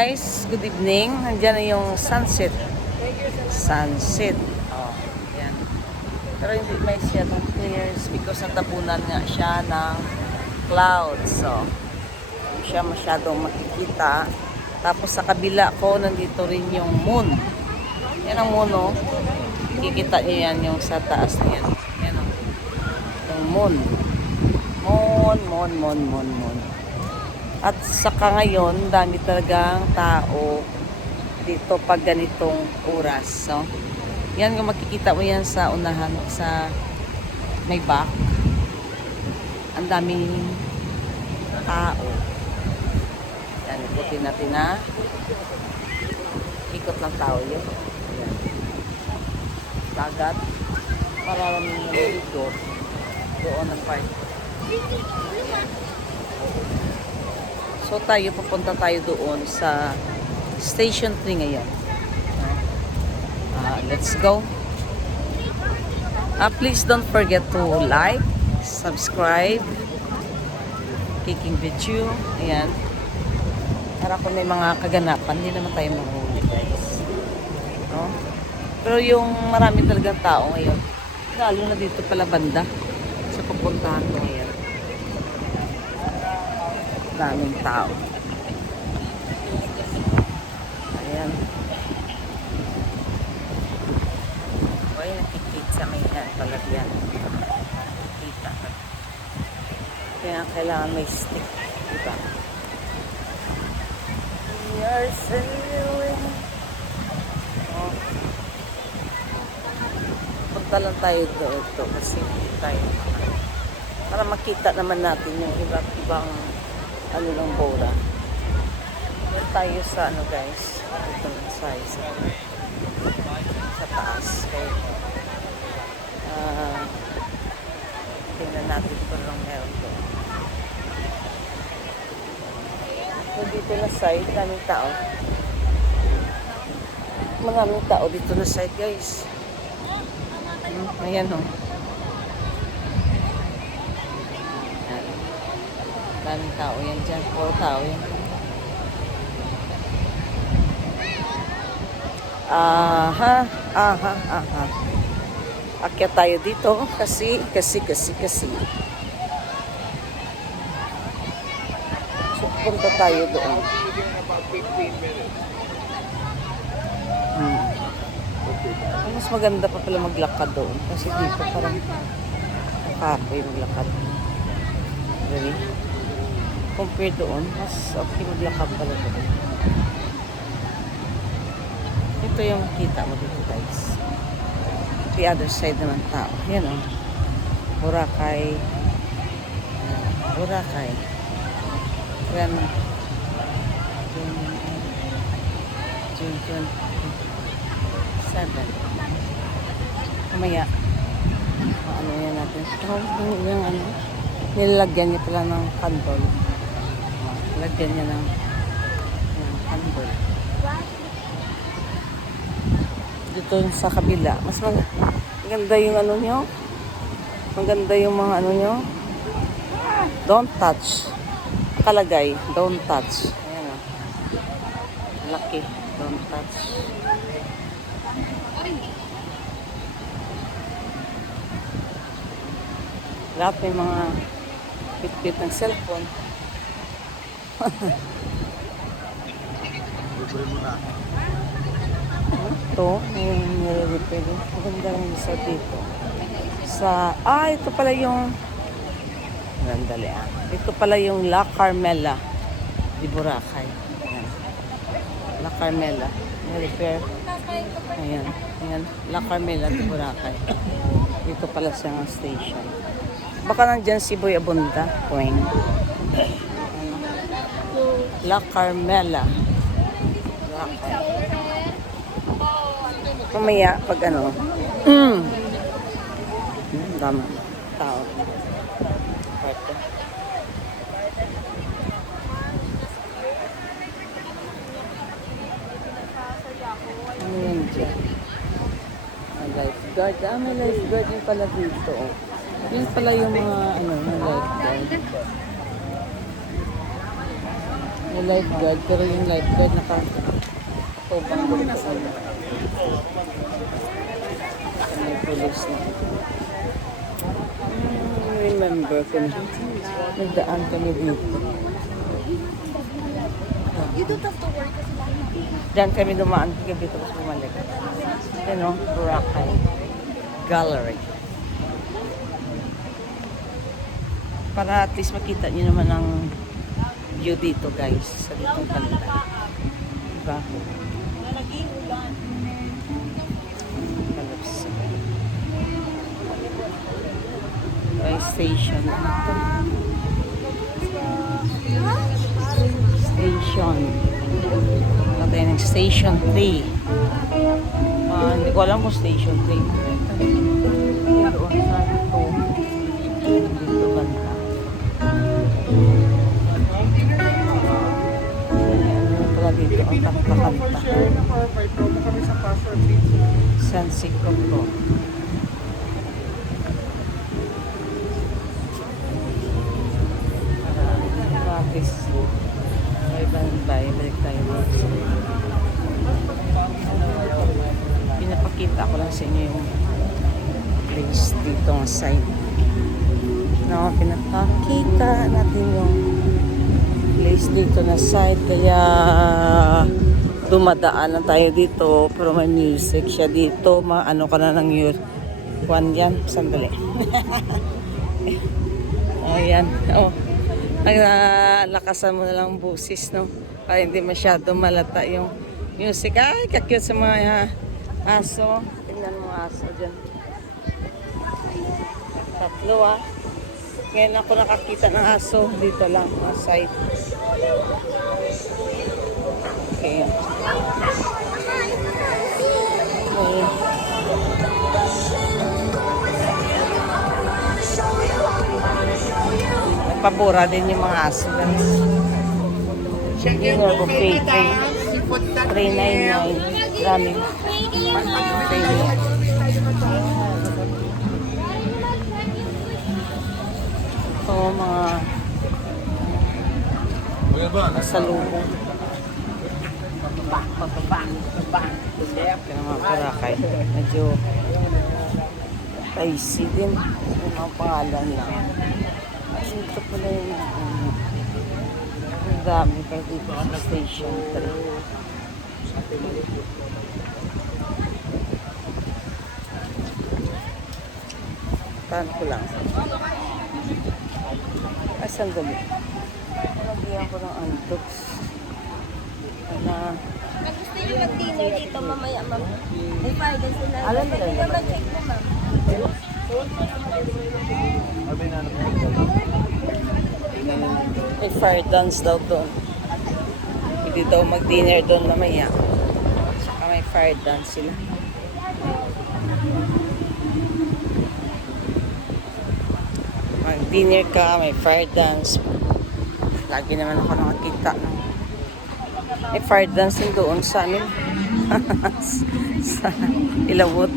guys, good evening. Nandiyan na yung sunset. Sunset. Oh, yan. Pero hindi may siya ng clears because natabunan nga siya ng clouds. So, hindi siya masyadong makikita. Tapos sa kabila ko, nandito rin yung moon. Yan ang moon, oh. Kikita nyo yan yung sa taas niyan. Yan, oh. Yung moon. Moon. At saka ngayon, dami talagang tao dito pag ganitong oras. So, yan kung makikita mo yan sa unahan, sa may back. Ang daming tao. Yan, ikutin natin na. Ikot ng tao yun. Yan. Dagat. Maraming naliligo. Doon ang park. So pupunta tayo doon sa Station 3 ngayon. Let's go. Please don't forget to like, subscribe, clicking video. Ayan. Para kung may mga kaganapan, hindi naman tayo mahuli, guys. No? Pero yung marami talagang tao ngayon, lalo na dito pala banda sa pupuntahan ko ngayon. Daming tao. Ayan. Okay, nakikita may yan pala yan. Nakikita. Kaya kailangan may stick. Diba? We are sailing. Oh. Punta lang tayo doon kasi hindi tayo para makita naman natin yung iba't ibang ano ng bola. Doon tayo sa ano guys, ito sa taas. Kaya tingnan natin kung lang meron doon. So dito na side, daming tao. Maraming tao dito na side guys. Ayan o. Daming tao yan dyan. Puro tao yan. Aha. Akyat tayo dito kasi. So, punta tayo doon. Mas maganda pa pala maglakad doon kasi dito parang nakapoy maglakad. Really? Compare doon, mas okay maglakad pala doon. Ito yung kita mo dito guys. The other side naman tao. Yan o. Boracay. Boracay. Yan. June 27. Mamaya. Ano yan natin? Yung ano. Nilagyan niya pala ng candle. Lagyan niya ng candle. Dito sa kabila. Mas maganda yung ano nyo. Maganda yung mga ano nyo. Don't touch. Nakalagay. Don't touch. Ayan o. Laki. Don't touch. Lahat may mga pit-pit ng cellphone. Ito, yung nire-repair. Maganda lang isa dito. Ito pala yung gandali Ito pala yung La Carmela di Boracay. Ayan. La Carmela. Nire-repair. Ayan. La Carmela di Boracay. Dito pala siya ng station. Baka nandyan si Boy Abunda. Queen. La Carmela. Mamaya pag ano. Dami tao. Parte. Ano yan dyan? Lifeguard. May lifeguard yung pala dito. Yun pala yung mga lifeguard. May lifeguard, pero yung lifeguard nakatubang doon sa may police na. Remember ko na nagdaan kami dito. You don't have to worry kasi Diyan kami dumaan kagabi tapos bumalik. Yan o, Boracay Gallery. Para at least makita nyo naman ang view dito guys, sa ditong banda. Diba? Kalapsa. May station dito. Station. Patay ng Station 3. Hindi ko alam kung Station 3. Doon sa ito. Dito banda. Ano pala dito ang kanta-kanta. San Sicoco. Practice. Bye, balik tayo. Pinapakita ko lang sa inyo yung place dito ang side. No, pinapakita natin yung place dito na side. Kaya dumadaan na tayo dito. Pero may music siya dito. Ano ka na ng year. Kwan yan. Sandali. Ayan. Oh. Lakasan mo na lang busis, no? Para hindi masyado malata yung music. Ay, kakute sa mga aso. Tingnan mo aso dyan. Tatlo, ah. Ngayon ako nakakita ng aso. Dito lang, sa side. Okay. Okay. Pabura din yung mga aso guys. Dinner buffet 399. Daming premium. Ito mga pasalubong. Pababa. Kaya mga Boracay. Medyo pricey din. Yung mga pangalan lang. Ito pala yung ang dami kayo dito sa Station 3. Taan ko lang. Ay, sandali. Nalagyan ko ng antoks. gusto nyo mag-dinner dito mamaya, ma'am. May Friday sila. Alam mo Pwede naman check mo, ma'am. May fire dance daw doon. Pwede daw mag-dinner doon mamaya. Saka may fire dance sila. Mag-dinner ka, may fire dance. Lagi naman ako nakakita ng may fire dance din doon sa amin. Sa Ilawot.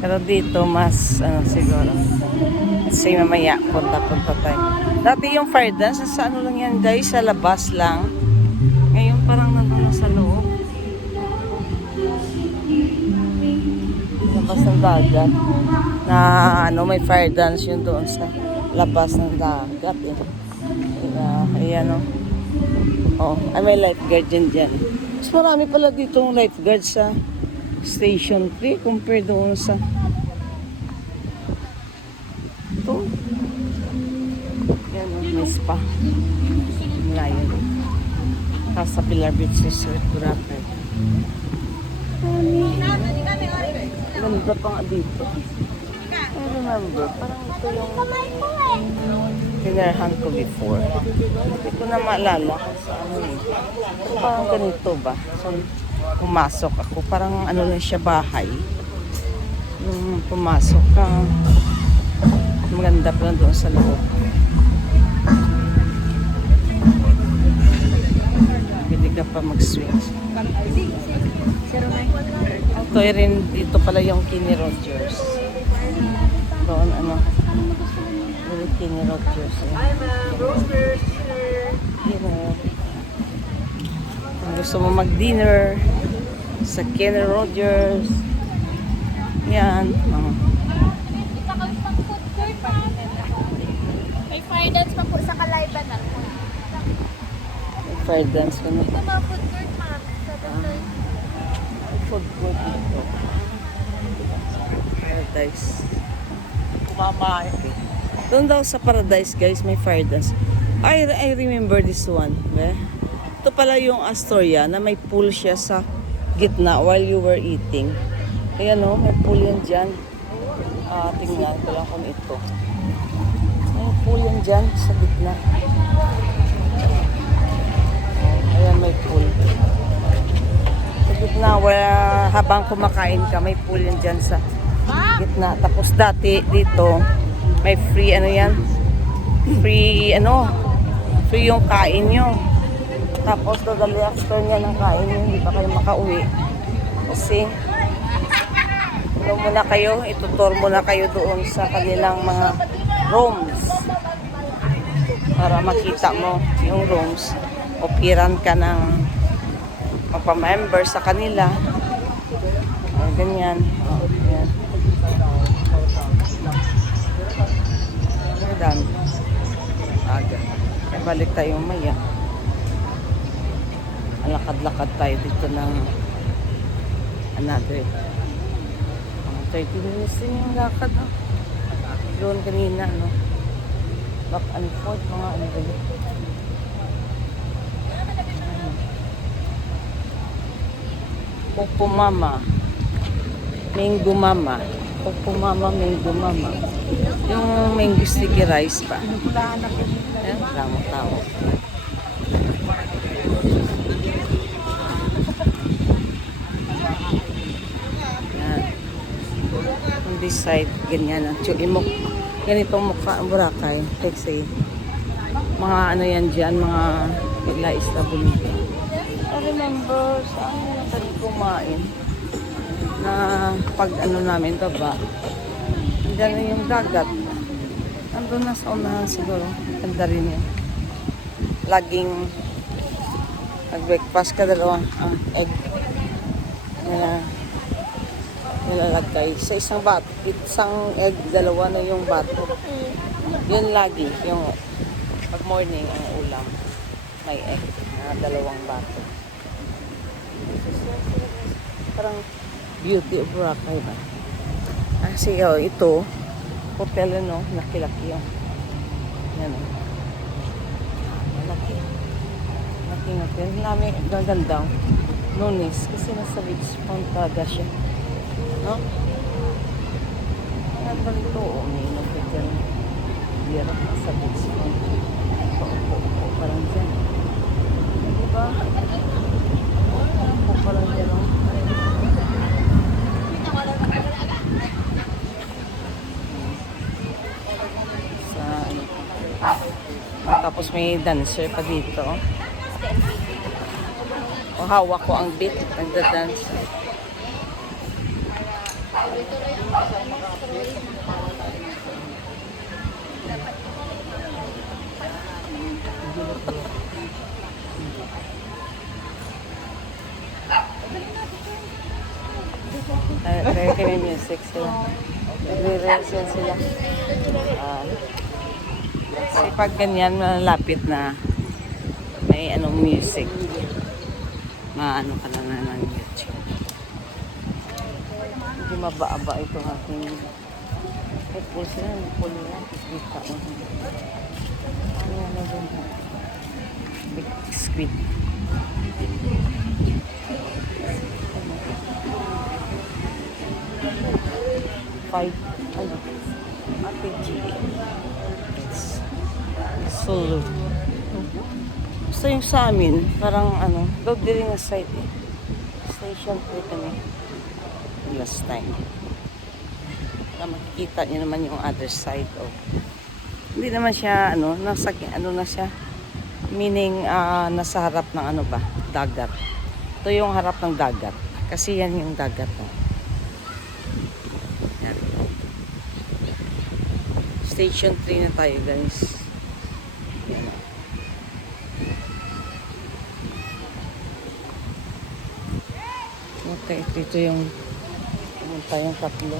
Pero dito mas siguro kasi mamaya punta tayo. Dati yung fire dance sa ano lang yan guys, sa labas lang. Ngayon parang nandun na sa loob. Labas ng dagat na may fire dance yun doon sa labas ng dagat eh. Ayan o. Oh, ay may lifeguard dyan. Mas marami pala dito ng lifeguard sa Station 3 compared doon sa ito. Yan o, may spa. Layo. Tapos sa Pilar Beach Resort, Boracay. Ganda pa nga dito. I remember, parang ito yung tinirahan ko before. Hindi ko na maalala kung saan yun. Parang ganito ba? So, pumasok ako. Parang ano lang siya, bahay. Nung pumasok ka, maganda pa lang doon sa loob. Pwede ka pa mag-switch. Ito rin, dito pala yung Kenny Rogers. Doon, Kenny Rogers. Hi ma'am, roasters, dinner. Dinner. Kung gusto mo mag-dinner sa Kenny Rogers. Yan. Oh. Food court pa. May fire dance pa po sa Kalayban na. Fire dance kami. Ito mga food court, ma'am. Sa Datoy. Food court dito. Paradise. Kumamain. Doon daw sa Paradise, guys, may fire dance. I remember this one. Eh? Ito pala yung Astoria na may pool siya sa gitna while you were eating. Kaya no, may pool yan dyan. Tingnan ko lang kung ito. May pool yan dyan sa gitna. Ayan, may pool. Sa gitna, habang kumakain ka, may pool yan dyan sa gitna. Tapos dati dito, may free ano yan? Free yung kain nyo. Tapos totally after niya ng kain nyo, hindi pa kayo makauwi. Kasi muna kayo, itutur muna kayo doon sa kanilang mga rooms. Para makita mo yung rooms. Opiran ka ng magpa-member sa kanila. Ganyan. Ganyan. Dami. Aga. Balik tayo maya. Lakad-lakad tayo dito ng another 30 minutes din yung lakad. Doon kanina, no? Back and forth, mga ano rin. Popo Mama. Mango Mama. Popo Mama, Mango Mama. Yung mango sticky rice pa. Ayan, tamo-tamo. Ayan. On this side, ganyan ang imok. Ganitong mukha ang Boracay. Kasi, mga ano yan dyan, mga isla bonita. I remember, saan na kami kumain? Na pag ano namin, baba. Diyan na yung dagat. Nandun na sa unahan siguro. Ganda rin yan. Laging nag-breakfast ka dalawang egg na nilalagay. Sa isang bato, isang egg, dalawa na yung bato. Yun lagi, yung pag morning ang ulam. May egg na dalawang bato. Parang beauty of Boracay ba? Kasi ito, hotel ano, laki-laki yun. Yan o. Laki. Laki-laki. Ang dami, gaganda. Lunes, kasi nasa beach puntada siya. No? Ang ganda nito, o. May nagpagyan. Bira sa beach puntada. Paupo, parang dyan. Diba? Paupo, parang dyan, o. Tapos may dancer pa dito. O, hawak ko ang beat. Nagda-dance. Kaya music sila. Nagre-reaction sila. Kasi pag ganyan, malapit na may anong music, maano ka na ng YouTube. Hindi maba-aba itong aking pool sila, pool nila. Kita mo. Ano dun? Big squid. Five, RPG. Solo. Basta yung sa amin, parang dog din na site eh. Station 3 kami. Last time. Para makikita nyo naman yung other side. Oh. Hindi naman siya, nasa, na siya. Meaning, nasa harap ng dagat. Ito yung harap ng dagat. Kasi yan yung dagat. Oh. Yan. Station 3 na tayo, guys. Dito yung pumunta yung tatlo.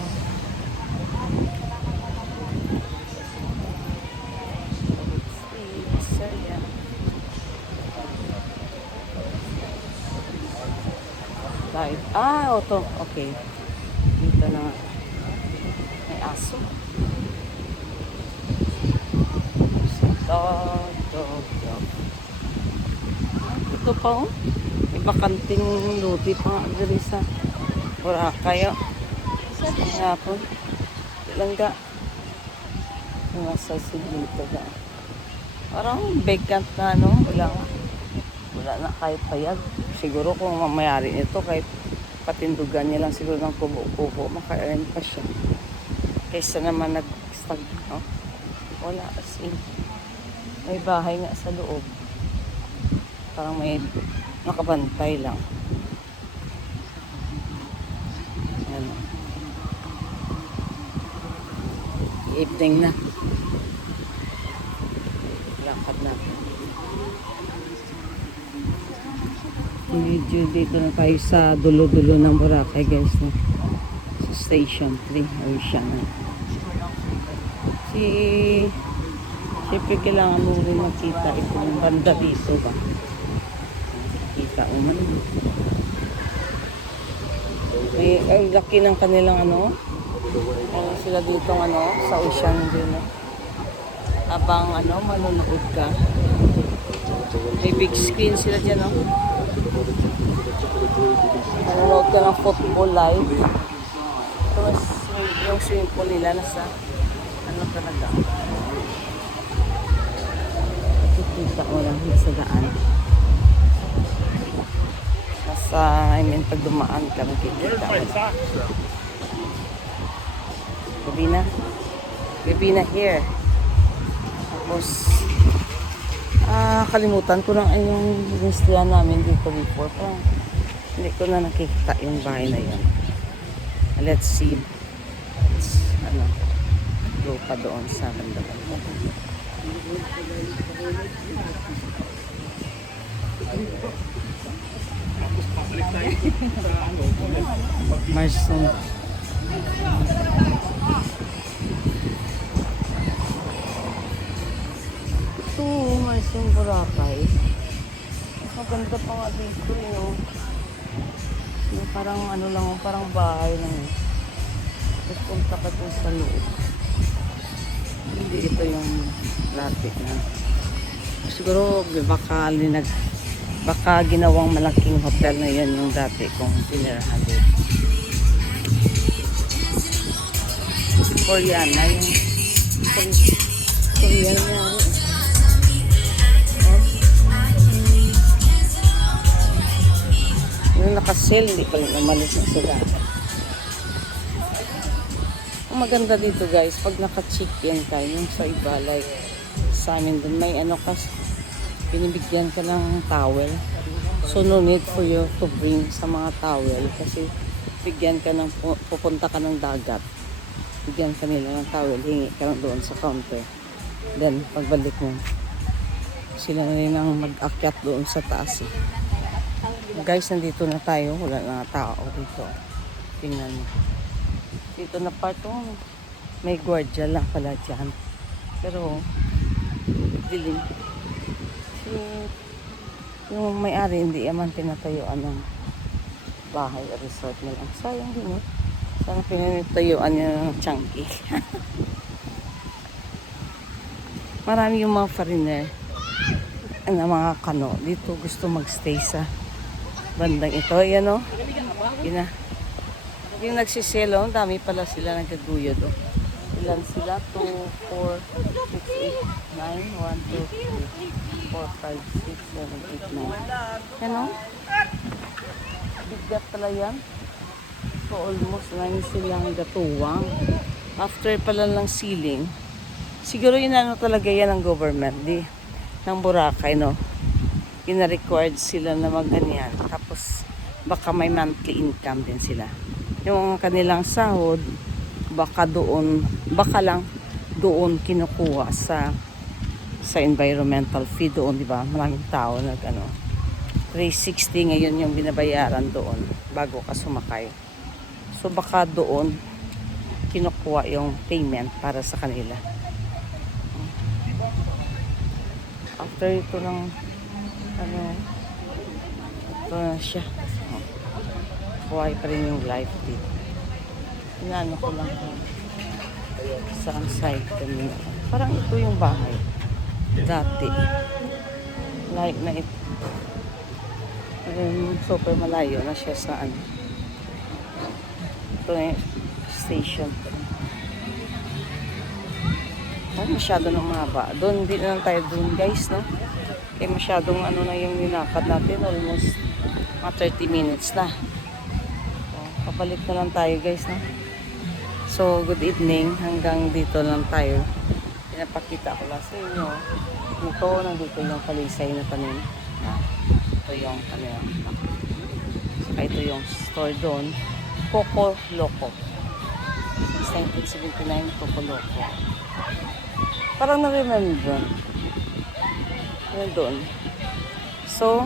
Dive. Auto. Okay. Dito na nga. May aso. Dog. Ito pa oh. May bakanting luti pa nga dito sa Boracay oh. Hapon. Langga. Nasa dito ga. Parang vacant na no. Wala na kahit payag. Siguro kung mamayari nito kahit patindugan niya lang siguro ng kubo-kubo makain pa siya. Kaysa naman nag-stag no? Wala as in. May bahay nga sa loob. Parang may nakabantay lang. Ano. Evening na. Lakad na. Medyo dito na tayo sa dulo-dulo ng Boracay guys. No? Sa Station 3. Ocean na. Siyempre kailangan mo rin makita itong banda dito ba. Kita mo man. Ang laki ng kanilang ano. Ano sila dito sa ocean din. Habang manonood ka. May big screen sila dyan Nanonood ka ng football live. Tapos yung swimming pool nila nasa talaga. Kita ko lang sa daan. Pag dumaan ka, makikita mo. Gabi na here. Tapos, kalimutan ko lang yung inistiyan namin dito before. Parang, hindi ko na nakikita yung bahay na yun. Let's see. Go pa doon sa banda-banda. Marston. Ito, Marston Boracay. Maganda pa nga dito, parang parang bahay lang. Tapos punta ka dun sa loob. Hindi ito yung traffic na. Siguro baka ginawang malaking hotel na yan yung dati kung tinirahan dito. Koreana yung Koreana yung nakasell, hindi pa rin umalis na sila. Ang maganda dito guys, pag naka-check-in ka, yung sa iba, like sa amin dun, may binibigyan ka ng towel. So no need for you to bring sa mga towel kasi bigyan ka ng, pupunta ka ng dagat. Bigyan ka nila ng towel, hingi ka lang doon sa counter. Then, pagbalik mo, sila na rin ang mag-akyat doon sa taas. Guys, nandito na tayo. Wala na tao dito. Tingnan mo. Dito na part may gwardiya lang pala dyan. Pero, dilim. Yung may-ari, hindi naman tinatayuan ng bahay o resort na lang. Sayang din Sana pinatayuan niya ng chunky. Marami yung mga foreigner na mga kano. Dito gusto magstay sa bandang ito. Yan Yun yung nagsiselo, dami pala sila nagkaguyod. Ilan sila? 2, 4, 6, 8, 9, 1, 2, 3, 4, 5, 6, 7, 8, 9. Yan bigat pala yan. So almost 9 silang gatuwang. After pala lang ceiling. Siguro yun talaga yan ng government. Ng Boracay, Ina-required sila na magganyan. Tapos baka may monthly income din sila. Yung kanilang sahod, baka lang doon kinukuha sa environmental fee doon, di ba? Maraming tao 360 ngayon yung binabayaran doon bago ka sumakay. So baka doon kinukuha yung payment para sa kanila. After ito ng ano, ito na siya. Buhay pa rin yung life dito. Inaano ko lang kung saan side kami. Parang ito yung bahay. Dati. Like na ito. Super malayo na siya sa ano. Ito na yung station. Oh, masyado nang mahaba. Doon, hindi na lang tayo doon guys, no? Kaya masyadong ano na yung nilakad natin. Almost mga 30 minutes na. So, pabalik na lang tayo guys, no? So, good evening. Hanggang dito lang tayo. Pinapakita ko lang sa inyo. Ito, nandito yung palisay na tanim. Ito yung ano yan. Saka ito yung store doon. Coco Loco. 1979 Coco Loco. Parang na-remember. Yan doon. So,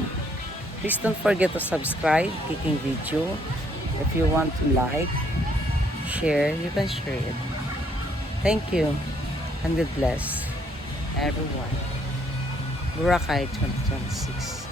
please don't forget to subscribe, clicking video. If you want to like, share, you can share it. Thank you. And God bless everyone. Boracay 2026.